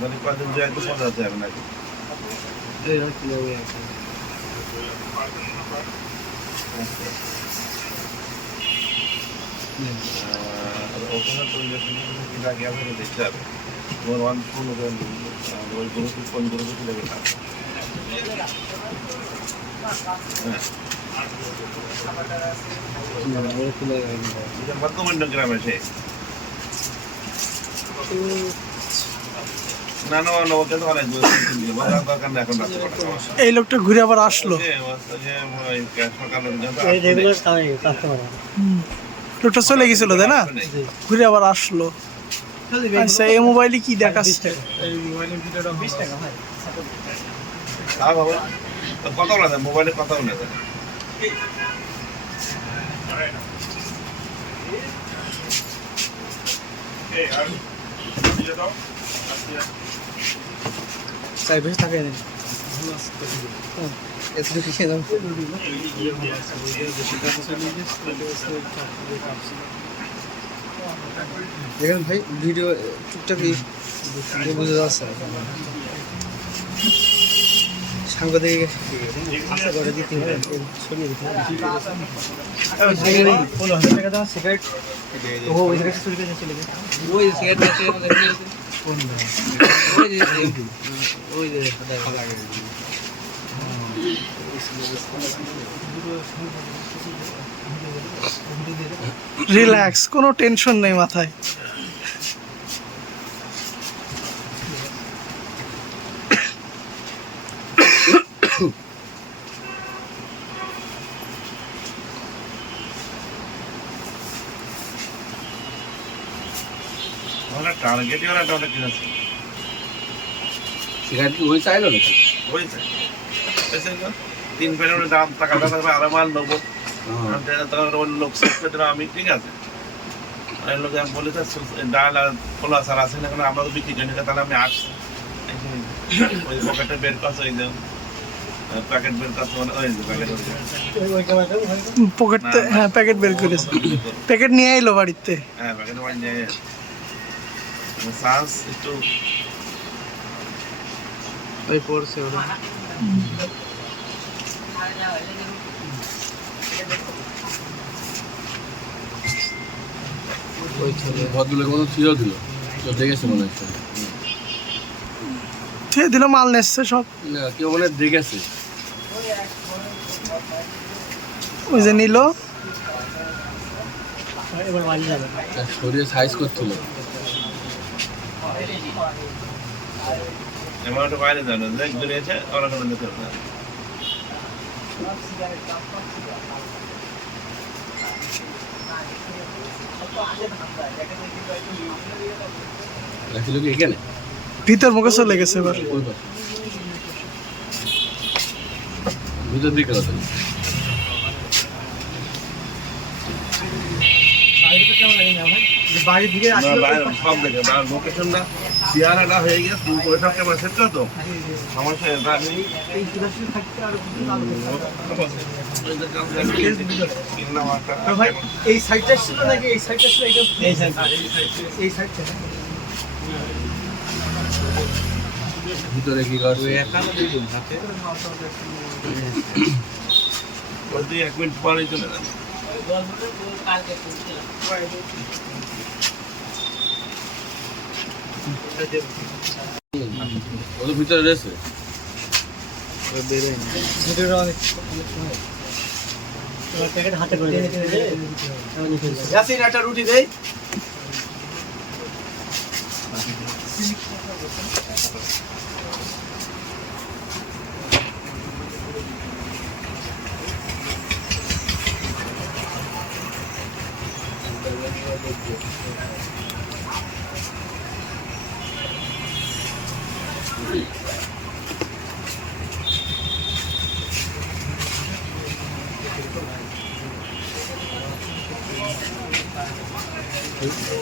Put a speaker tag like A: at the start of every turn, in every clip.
A: মানে কদিন একদিন পরে হতে হবে নাকি? ওখানে পরিবেশন কি লাগে দেখতে হবে। তোমার ওয়ান ফোন ওই গ্রুপে কোন গ্রুপে চলে গেলাম হ্যাঁ। বর্তমান গ্রামে সে না না না ওকে তো অনেক বলার দরকার নেই এখন রাখতে পারব
B: এই লোকটা ঘুরে আবার আসলো। লোকটা চলে গেছিল তাই না? ঘুরে আবার আসলো। আচ্ছা এই মোবাইলে কি দেখাচ্ছে?
A: কথা বলা যায়। মোবাইলে কথা বলা যায়
B: সাইবেশ থাকে না
C: দেখেন ভাই ভিডিও টুকটাক বুঝে যাচ্ছে সাংবাদিক
B: রিল্যাক্স কোনো টেনশন নেই মাথায়।
A: অনেক কিছু আছে
C: কি ওই চাইলো নাকি?
A: হয়েছে হয়েছে তিন পেনের দাম টাকা দাম হবে আরও মাল নেব। লোক সেট আমি ঠিক আছে। ওই লোক আমি বলেছে ডাল আর খোলা সার আছে না কেন? আমরা তো বিক্রি করি না, তাহলে আমি আসছি। ওই পকেটে বের করছে ওই যে প্যাকেট বের করছে ওই প্যাকেট
B: পকেট হ্যাঁ প্যাকেট বের করেছে। প্যাকেট নিয়ে এলো বাড়িতে।
A: হ্যাঁ প্যাকেট মানে নিয়ে সান্স একটু
C: ওই পড়ছে ওরা
D: ভদ্রলোক কোনো ছিল ছিল তো দেখেছে মনে হচ্ছে
B: থুয়ে দিল মাল নেসছে সব
D: না কেউ মনে দেখেছে
B: ওই যে নিল
D: শরীরে সাইজ করছিল
A: এমন একটা বাইরে জানো দেখ বেরিয়েছে ওরা কোনো নিতে হবে।
B: ভিতর মুখে চলে গেছে এবার।
D: ভিতর দিকে
A: বাইরে সব দেখে লোকেশনটা হয়ে সেট করো তো। সমস্যা এটা নেই।
C: ভাই এই সাইডটা ছিল নাকি? এই সাইডটা ছিল এই সাইডটা এই সাইডটা
D: ভিতরে কি
A: ওই দুই এক মিনিট পরেই চলে যাবে।
D: ও তো ভিতরে রয়েছে?
C: ভিডিওটা অনেক প্যাকেট হাতে করে
A: ইয়াসিন একটা রুটি দেই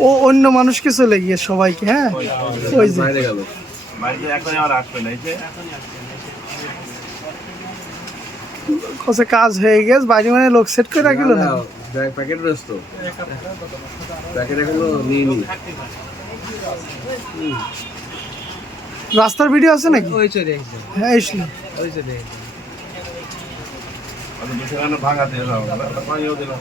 B: ও অন্য মানুষকে চলে গিয়ে সবাইকে হ্যাঁ? ওই যে।
D: বাইরে গেল।
A: বাড়িতে এখন আর আসবে না এই যে
B: কসে কাজ হয়ে গেছে বাড়ি মানে লোক সেট করে রাখিল না
D: প্যাকেট ব্যস্ত। প্যাকেট এখনও নিয়ে নি।
B: রাস্তার ভিডিও আছে নাকি?
C: ওই চলে
B: হ্যাঁ এসলো
C: ওই চলে
A: দাও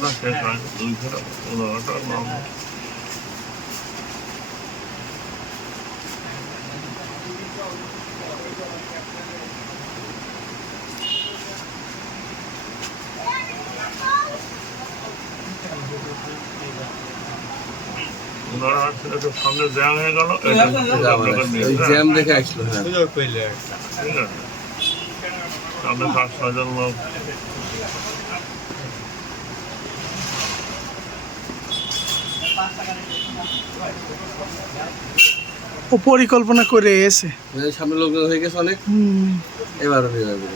A: না শেষ হয় দুইশো পনেরোটা সামনে জ্যাম হয়ে গেল
D: জ্যাম দেখে আসলো হ্যাঁ।
A: সামনে পাঁচ ছয়জন লোক।
B: ও পরিকল্পনা করে এসে।
D: এই সামনে লোকজন হয়ে গেছে অনেক। এবার নিয়ে যাবে।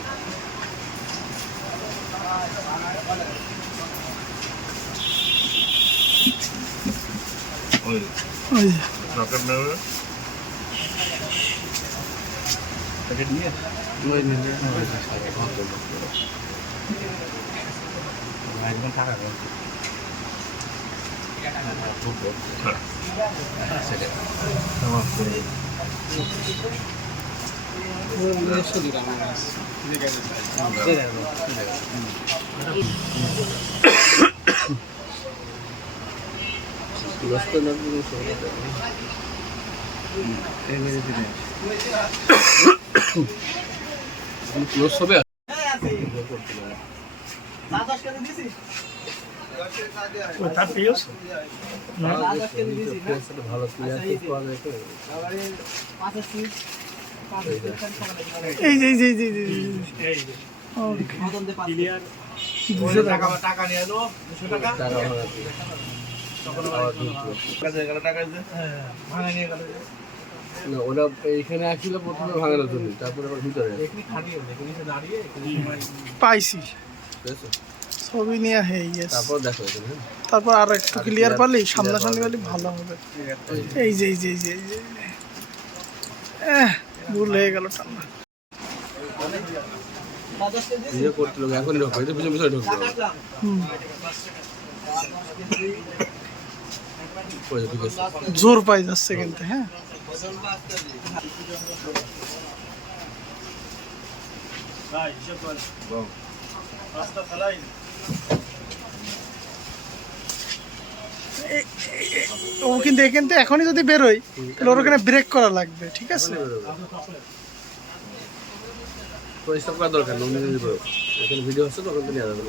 D: নিয়ে? ক্লোজ হবে? ভালো পাওয়া যায়
B: এই যে এই যে ওকে। দুশো টাকা
C: টাকা নিয়ে এলো দুশো টাকা
D: টাকা ভাড়া দিয়ে। আবার ঢুকলো।
A: কাছে এগারো টাকা আছে
C: ভাঙা নিয়ে গেল
D: না, ওরা এইখানে আসছিল প্রথমে ভাঙানোর জন্য তারপরে আবার ভিতরে।
C: এখানে এখানে এখানে
B: পাইছি? ছবি নিয়ে হয়ে গেছে
D: তারপর দেখো হ্যাঁ?
B: তারপর আর একটু ক্লিয়ার পারলি সামনাসামনি পারলি ভালো হবে। এই যে। এই যে এই যে এই যে ভুল হয়ে গেল ঠান্ডা।
D: নিজে করতে লোক এখনই ঢুকবে এই তো পিছনে পিছনে ঢুকবে
B: হুম।
D: ওই যে ঢুকেছে।
B: জোর পাই যাচ্ছে কিন্তু হ্যাঁ। ও কিন্তু এখান থেকে এখনই যদি বেরোয় তাহলে ওর ওখানে ব্রেক করা লাগবে ঠিক আছে
D: দরকার করো। এখানে ভিডিও হচ্ছে তো ওখান যাবে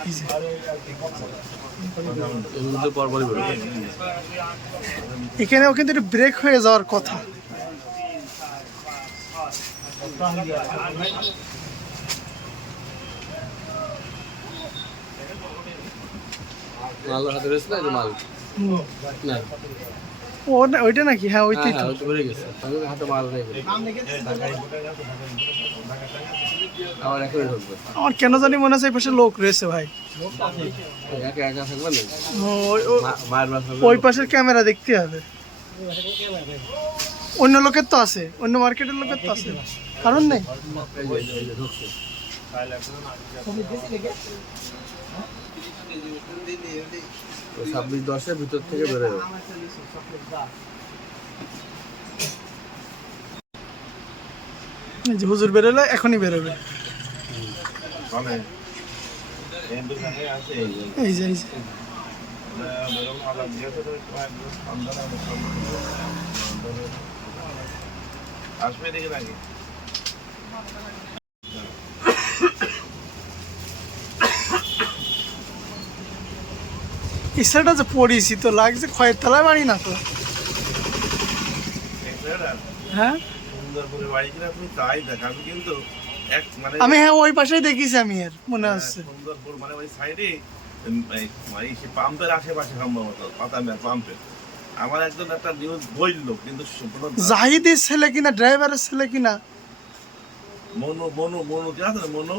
B: এই যে।
D: এর মধ্যে পরপরই বেরোবে
B: এখানে ও কিন্তু একটু ব্রেক হয়ে যাওয়ার কথা
D: মাল হাতে রয়েছে না এই যে মাল?
B: হুম।
D: না।
B: ও না- ওইটা নাকি? হ্যাঁ
D: হ্যাঁ
B: ওইটাই তো
D: হ্যাঁ ওইটা বেড়ে গেছে। আমি হাতে মাল নেই আবার এখনই ঢুকবে।
B: আমার কেন জানি মনে হচ্ছে এই পাশে লোক রয়েছে ভাই।
D: ওই একা একা থাকবে না?
B: ওই- ও-
D: মা- মায়ের বাস হবে
B: ওই পাশের ক্যামেরা দেখতে হবে। অন্য লোকের তো আছে অন্য মার্কেটের লোকের তো আছে। কারণ নেই?
D: ছাব্বিশ দশের ভিতর থেকে বেরোবে
B: যে হুজুর বেরোলে এখনই বেরোবে
A: এই যে
B: যে।
A: আসবে দেখি নাকি?
B: এই সাইডটা যে পড়েছি তো লাগছে খয়ের তলায় বাড়ি না তো? হ্যাঁ?
A: আমি মানে
B: আমি হ্যাঁ ওই পাশেই দেখিছি আমি আর মনে হচ্ছে
A: সুন্দরপুর মানে ওই সাইডে পাম্পের আশেপাশে সম্ভবত পাতামের পাম্পের আমার একজন একটা নিউজ বলল কিন্তু কোনো
B: জাহিদের ছেলে কিনা ড্রাইভারের ছেলে কিনা
A: মনু মনু মনু কি আছে না মনু?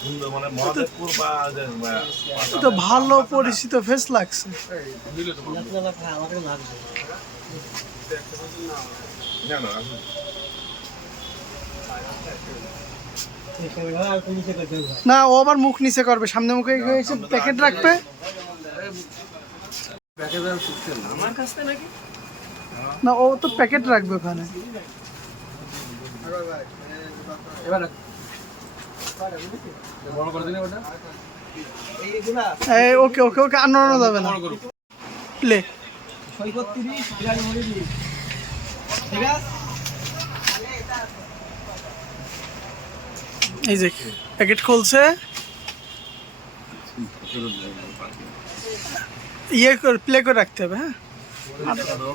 A: সুন্দর মানে
B: ভালো পরিচিত ফেস লাগছে।
A: না
B: ও আবার মুখ নিচে করবে সামনে মুখে প্যাকেট রাখবে।
C: আমার কাছে নাকি?
B: না ও তো প্যাকেট রাখবে ওখানে। ওকে ওকে ওকে আর নড়ানো যাবে না। প্লে এই যে প্যাকেট খুলছে। ইয়ে করে প্লে করে রাখতে হবে হ্যাঁ?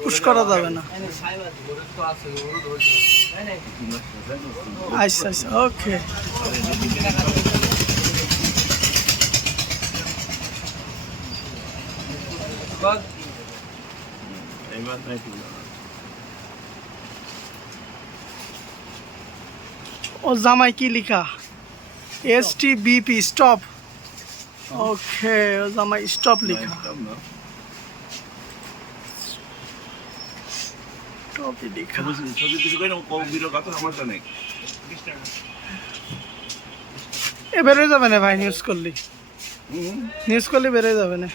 B: পুশ যাবে না। আচ্ছা আচ্ছা ওকে। ও জামাই কি লিখা? S T BP stop okay ও জামাই স্টপ লিখা।
A: না।
B: স্টপই লিখা
A: ছবি ছবি কিছু কম ভিডিও কথা সমস্যা নেই।
B: এ বেরোয় যাবে না ভাই নিউজ করলি। নিউজ করলে বেরোয় যাবে না।